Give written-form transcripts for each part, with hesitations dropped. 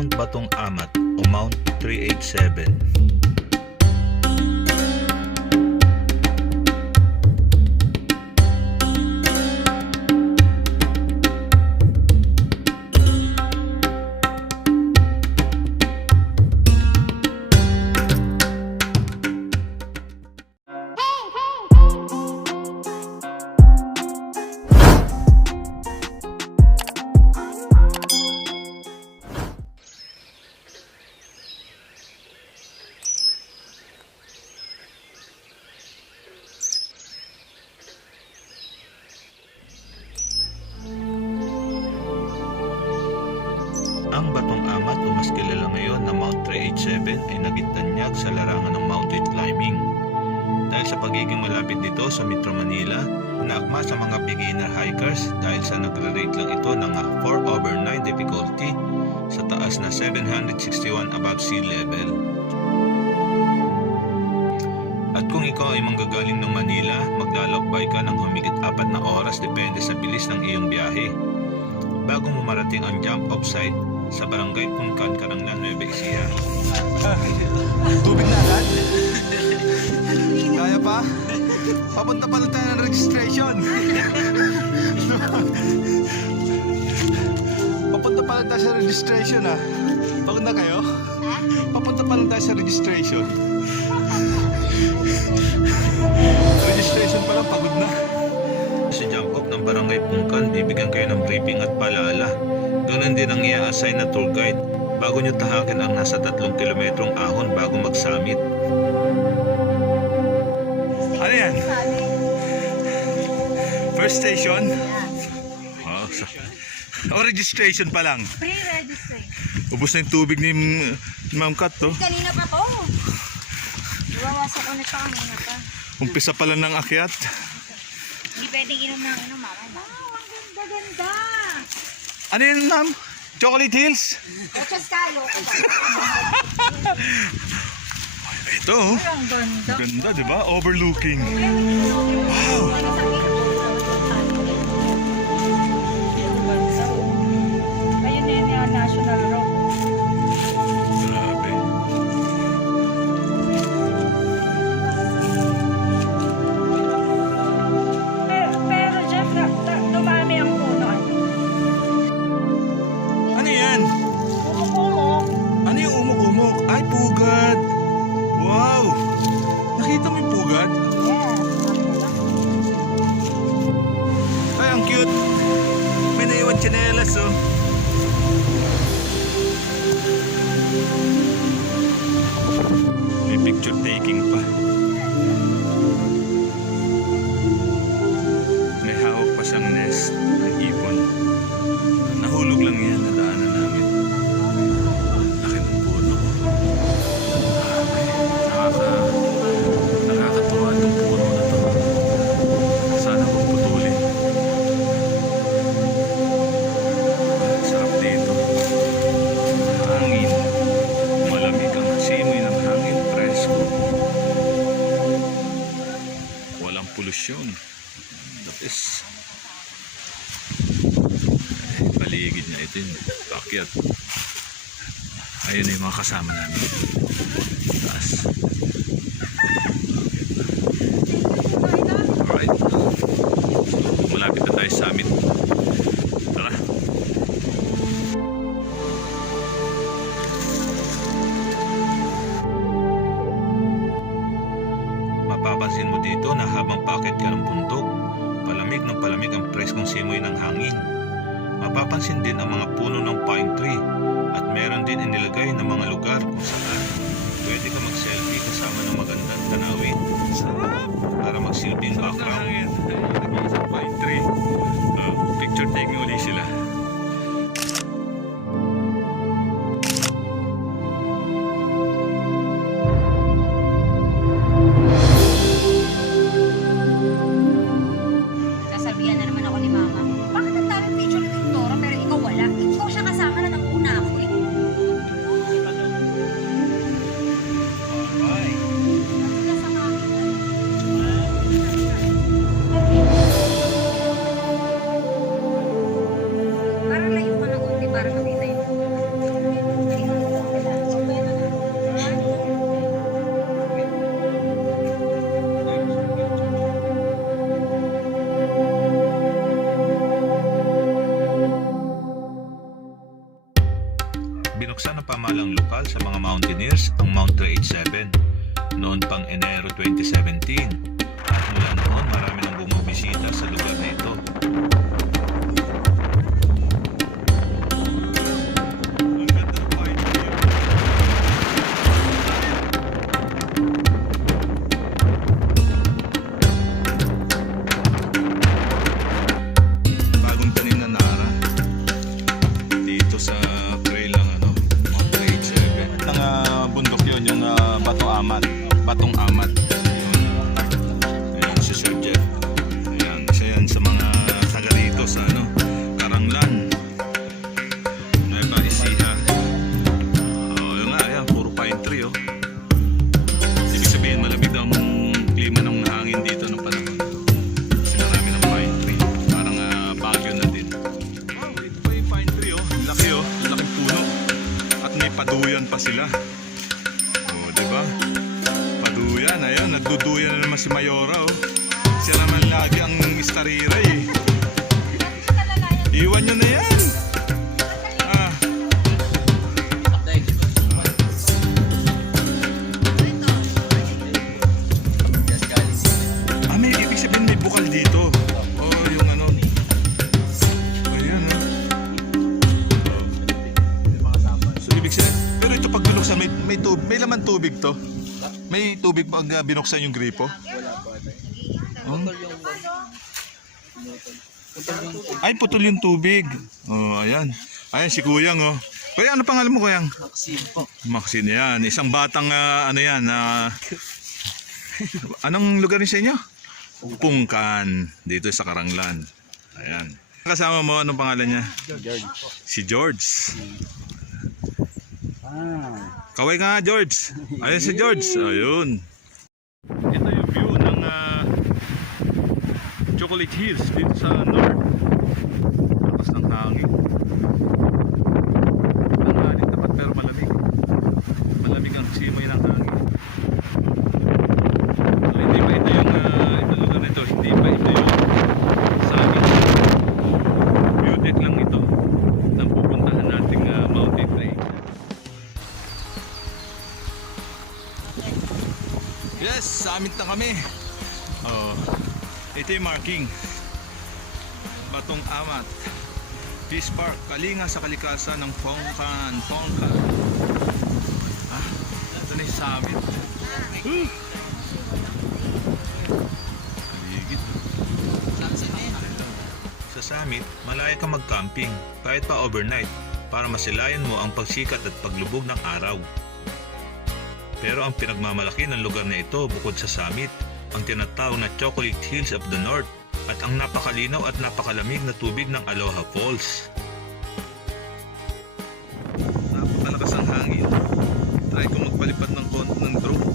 Mount Batong Amat o Mount 387. Ang Batong Amat o mas kilala ngayon na Mount 387 ay nagitanyag sa larangan ng mountain climbing. Dahil sa pagiging malapit dito sa Metro Manila, naakma sa mga beginner hikers dahil sa nagre-rate lang ito ng 4/9 difficulty sa taas na 761 above sea level. At kung ikaw ay manggagaling ng Manila, maglalakbay ka ng humigit 4 na oras depende sa bilis ng iyong biyahe bago mo marating ang jump-off site sa barangay Puncan, Caranglan, Nueva, Ecija. Tubig na agad? Kaya pa? Papunta pa lang tayo ng registration. Papunta pa lang tayo sa registration ha. Pagod na kayo? Papunta pa lang tayo sa registration. Registration pa lang, pagod na. Sa jump-off ng barangay Puncan, bibigyan kayo ng briefing at paalala. Ganun din ang i-assign na tour guide bago nyo tahakin ang nasa 3 kilometrong ahon bago mag-summit. Ano yan? First station? O registration pa lang? Pre-registration. Ubus na yung tubig ni Ma'am Kat to. Kanina pa to. Iwawasak ulit pa kanina pa. Umpisa pa lang ng akyat. Hindi pwedeng inom ng inom, mama. Wow, ang ganda-ganda. Ano yun, ma'am? Chocolate Hills? Echas kayo. Ito oh. Ang ganda. Ganda, di ba? Overlooking. Wow! Ayun na yung National Road. Grabe. Pero Jeff, dumami ang puno. Ano yan? Umuk-umuk. Ano yung umuk-umuk? Ay, pugad! Wow! Nakita mo yung pugad? Yes. Ay, ang cute! May naiwan tsinelas oh. May picture taking pa. May hawak pa siyang nest ng ibon. Nahulog lang yan, nadaanan namin. Laki ng puno. Nakakatuwa itong puno na to. Sana kong putulin. Sarap dito. Hangin. Malamig ang simoy ng hangin, presko. Walang polusyon. Tapos paligid na ito yung pakyat. Ayun na yung mga kasama namin. Taas. Alright. Malapit na tayo sa summit. Tara. Mapapansin mo dito na habang paakyat ka ng bundok, palamig ng palamig ang preskong simoy ng hangin. Mapapansin din ang mga puno ng pine tree at meron din inilagay na mga lugar kung saan pwede ka mag-selfie kasama ng magandang tanawin para magsilbing background. Sa pine tree. Picture taking uli sila. Sasabihan na naman ako ni mama. Bakit ang daming picture ni Victoria pero ikaw wala? Ikaw siya kasama na nanguna ako eh. mountaineers ang Mount 387 noon pang Enero 2017 at mula noon marami nang bumibisita sa lugar na ito. Bagong tanim na nara dito sa trail ng Mount 387. Ang bundok yun, yung Batong Amat. Ayan si Sir Jeff. Ayan, isa yan sa mga taga rito sa Caranglan, Nueva, Ecija. Yun nga, ayan, puro pine tree Ibig sabihin malamig ang klima ng hangin dito ng panahon. Kasi marami ng pine tree. Parang bagyo na din. Wow, ito pa yung pine tree Ang laki ang laking puno. At may paduyan pa sila. Diba? Paduyan, ayun, nagduduyan na naman si Mayora Siya naman lagi ang istarira Iwan nyo na yan. May ibig sabihin may bukal dito. Yung Ayan So ibig sabihin, pero ito pag binuksan may laman tubig to. May tubig pag binuksan yung gripo? Ay, putol yung tubig. Ayan. Ayan si Kuyang Kuya, ano pangalan mo, Kuyang? Maxine po. Maxine yan. Isang batang anong lugar niyo sa inyo? Puncan. Dito sa Caranglan. Ayan. Kasama mo, anong pangalan niya? George. Si George. Kaway nga, George. Ayun si George. Ayun. Ito yung view ng Chocolate Hills dito sa north. Lakas ng hangin. Ang hangin tapat pero malamig. Malamig ang simoy ng hangin. So hindi pa ito yung lugar na ito. Hindi pa ito yung summit. View deck lang ito ng pupuntahan nating mountain trail. Yes, summit na kami. Ito yung marking. Batong Amat. Peace Park, kalinga sa kalikasan ng Puncan. Ito na yung summit. Kaligid. Sa summit, malaya kang mag-camping kahit pa overnight para masilayan mo ang pagsikat at paglubog ng araw. Pero ang pinagmamalaki ng lugar na ito bukod sa summit, ang tinatawag na Chocolate Hills of the North at ang napakalinaw at napakalamig na tubig ng Aloha Falls. Napakalakas ang hangin. Try ko magpalipad ng drone.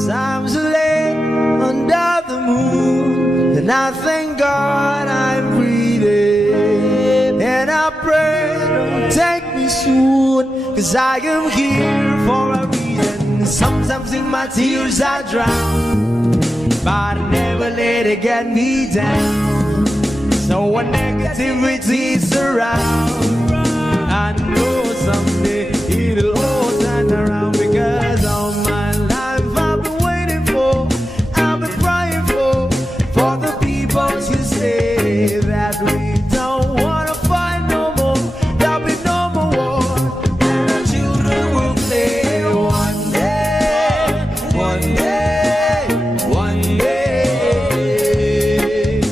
Times are late under the moon, and I thank God I'm breathing, and I pray don't take me soon, 'cause I am here for a reason. Sometimes in my tears I drown, but I never let it get me down. So when negativity surround, I know someday it'll all turn around, because all my life I've been waiting for, I've been crying for the people to say that we don't wanna fight no more, there'll be no more war, and our children will play one day, one day, one day,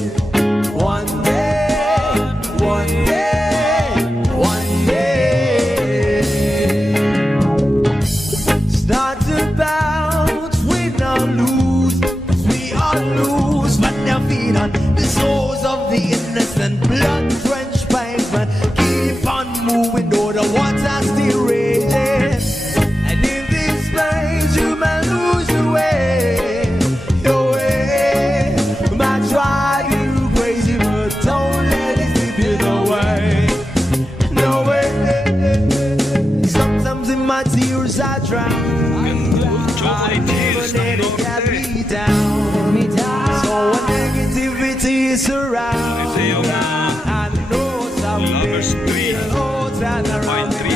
one day, one day, one day. It's not about win or lose, 'cause we all lose, but defeat on the souls of the innocent, blood-drenched pavement. Keep on moving, though the water's still raging, and in this place you may lose your way, your way. Might drive you crazy, but don't let it slip you away, no way. Sometimes in my tears I drown, Chocolate Hills let ng it get Norte. me down. So when negativity surrounds, Ito yung I know someday Lover's Tree. it'll all turn around, Pine tree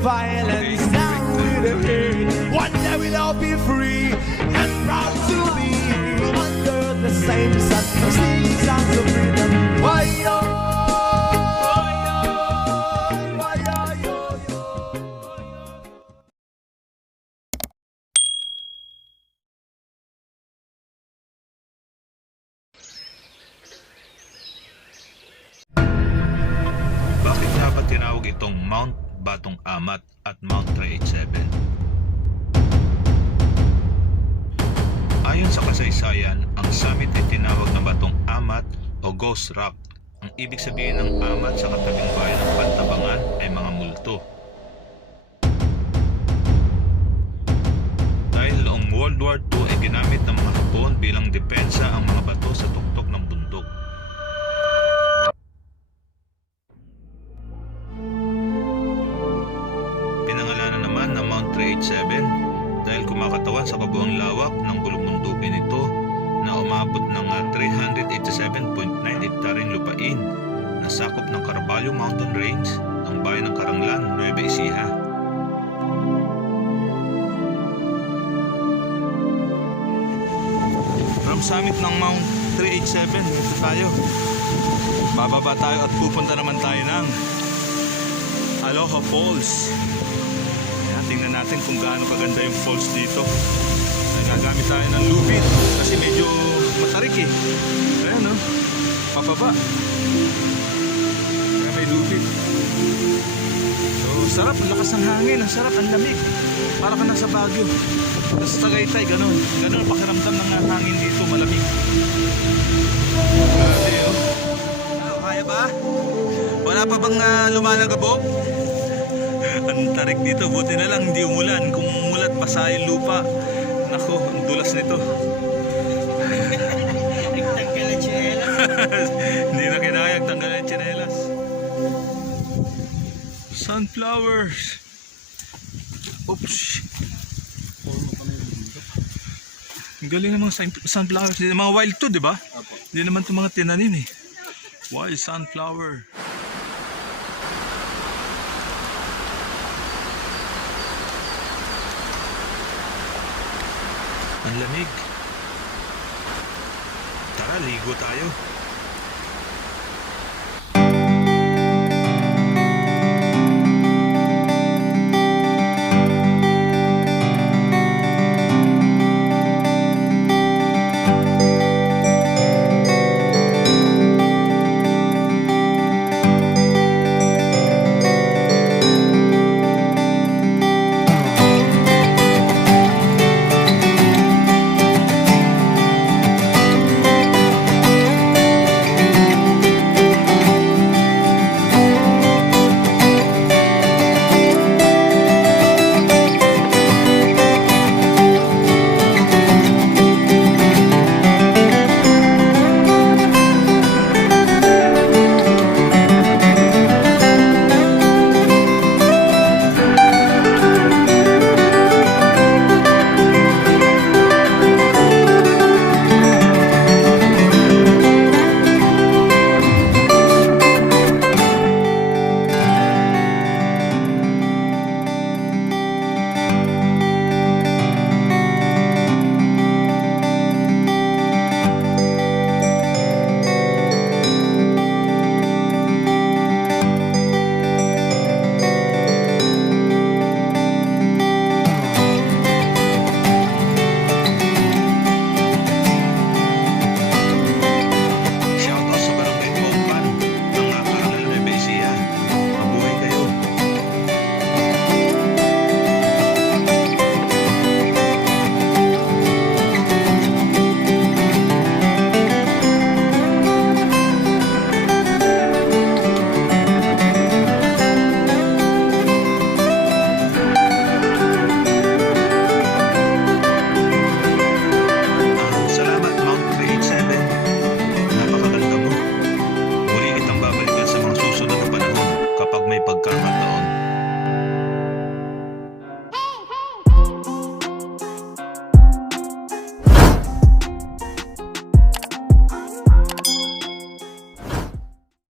violence, down with the hate. One day we'll all be free and proud to be under the same sun. Singing songs of freedom. Why yo? Bakit nga ba tinawag itong Mount Batong Amat at Mount 387? Ayon sa kasaysayan, ang summit ay tinawag na Batong Amat o Ghost Rock. Ang ibig sabihin ng Amat sa katabing bayan ng Pantabangan ay mga multo. Dahil noong World War II ay ginamit ng mga Hapon bilang depensa ang mga bato sa tuktok ng bundok. Pinangalanan naman ng Mount 387 dahil kumakatawan sa kabuang lawak ng bulubundukin ito na umabot ng 387.9 hektaryeng lupain na sakop ng Carvalho Mountain Range ng bayan ng Caranglan, Nueva, Ecija. From summit ng Mount 387, dito tayo. Bababa tayo at pupunta naman tayo ng Aloha Falls. Ayan, tingnan natin kung gaano kaganda yung falls dito. Gagamit tayo ng lubid kasi medyo matarik eh. Ayan o, papaba. Kaya may lubid. So sarap, ang lakas ng hangin. Ang sarap, ang lamig. Para ka nasa Baguio. Nasa Tagaytay, gano'n. Gano'n ang pakiramdam ng hangin dito, malamig. Grabe o. Kaya ba? Wala pa bang lumalagabog? Ang tarik dito, buti na lang hindi umulan. Kung umulat, basa yung lupa. Nako, ang dulas nito. Nagtanggal ang tsinelas. Hindi na kinayang tanggalan yung tsinelas. Sunflowers. Oops. Ang galing ng mga sunflowers. Mga wild to, di ba? Hindi naman itong mga tinanim eh. Wild sunflower. Ang lamig. Tara, ligo tayo.